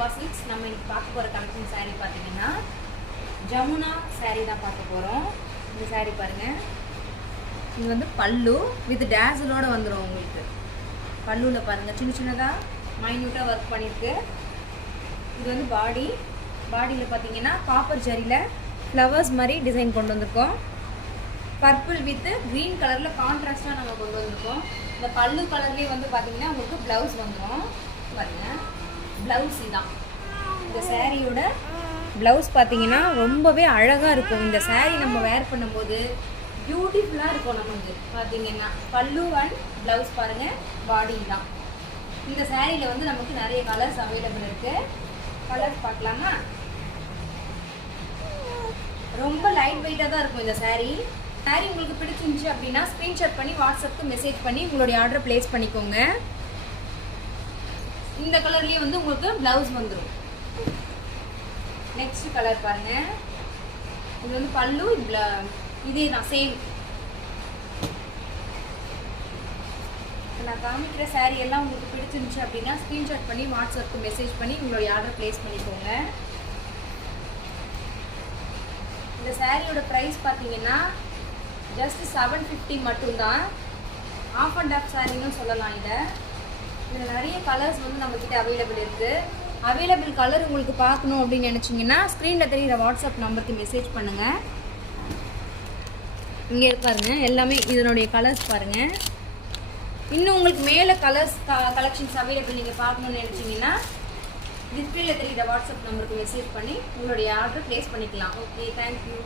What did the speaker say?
Subha silks. நம்ம இன்னைக்கு பார்க்க போகிற கலெக்ஷன் சாரீ பார்த்தீங்கன்னா ஜமுனா சாரீ தான் பார்க்க போகிறோம். இந்த சாரீ பாருங்கள், இது வந்து பல்லு வித் டேசலோடு வந்துடும் உங்களுக்கு. பல்லுவில் பாருங்கள் சின்ன சின்னதாக மைன்யூட்டாக ஒர்க் பண்ணியிருக்கு. இது வந்து பாடியில் பார்த்தீங்கன்னா காப்பர் ஜரியில் ஃப்ளவர்ஸ் மாதிரி டிசைன் கொண்டு வந்திருக்கோம். பர்பிள் வித் க்ரீன் கலரில் கான்ட்ராஸ்டாக நம்ம கொண்டு வந்திருக்கோம். இந்த பல்லு கலர்லேயே வந்து பார்த்தீங்கன்னா உங்களுக்கு ப்ளவுஸ் வந்துடும். பாருங்கள், ப்ளவுஸ் இதுதான். இந்த சாரியோட ப்ளவுஸ் பார்த்தீங்கன்னா ரொம்பவே அழகாக இருக்கும். இந்த சாரீ நம்ம வேர் பண்ணும்போது பியூட்டிஃபுல்லாக இருக்கும். நமக்கு பார்த்தீங்கன்னா பல்லு அண்ட் ப்ளவுஸ் பாருங்கள், பாடி தான். இந்த சாரியில் வந்து நமக்கு நிறைய கலர்ஸ் அவைலபிள் இருக்குது. கலர்ஸ் பார்க்கலாமா? ரொம்ப லைட் வெயிட்டாக தான் இருக்கும் இந்த சாரீ. சாரீ உங்களுக்கு பிடிச்சிருந்துச்சு அப்படின்னா ஸ்க்ரீன்ஷாட் பண்ணி வாட்ஸ்அப்புக்கு மெசேஜ் பண்ணி உங்களுடைய ஆர்டர் ப்ளேஸ் பண்ணிக்கோங்க. இந்த கலர்லேயே வந்து உங்களுக்கு ப்ளவுஸ் வந்துடும். நெக்ஸ்ட் கலர் பாருங்கள், இது வந்து பல்லு, இதே தான் சேம். நான் காமிக்கிற சாரீ எல்லாம் உங்களுக்கு பிடிச்சிருந்துச்சு அப்படின்னா ஸ்க்ரீன்ஷாட் பண்ணி வாட்ஸ்அப்புக்கு மெசேஜ் பண்ணி உங்களுடைய ஆர்டர் ப்ளேஸ் பண்ணிக்கோங்க. இந்த சாரியோட ப்ரைஸ் பார்த்தீங்கன்னா ஜஸ்ட் 750 மட்டும்தான். ஆஃப் அண்ட் ஆஃப் சாரின்னு சொல்லலாம். இதில் நிறைய கலர்ஸ் வந்து நம்மக்கிட்ட அவைலபிள் இருக்குது. அவைலபிள் கலர் உங்களுக்கு பார்க்கணும் அப்படின்னு நினச்சிங்கன்னா ஸ்க்ரீனில் தெரிகிற வாட்ஸ்அப் நம்பருக்கு மெசேஜ் பண்ணுங்கள். இங்கே இருப்பாருங்க எல்லாமே இதனுடைய கலர்ஸ் பாருங்கள். இன்னும் உங்களுக்கு மேலே கலெக்ஷன்ஸ் அவைலபிள் நீங்கள் பார்க்கணுன்னு நினச்சிங்கன்னா டிஸ்பிளேல தெரிகிற வாட்ஸ்அப் நம்பருக்கு மெசேஜ் பண்ணி உங்களுடைய ஆர்டர் ப்ளேஸ் பண்ணிக்கலாம். Okay, thank you.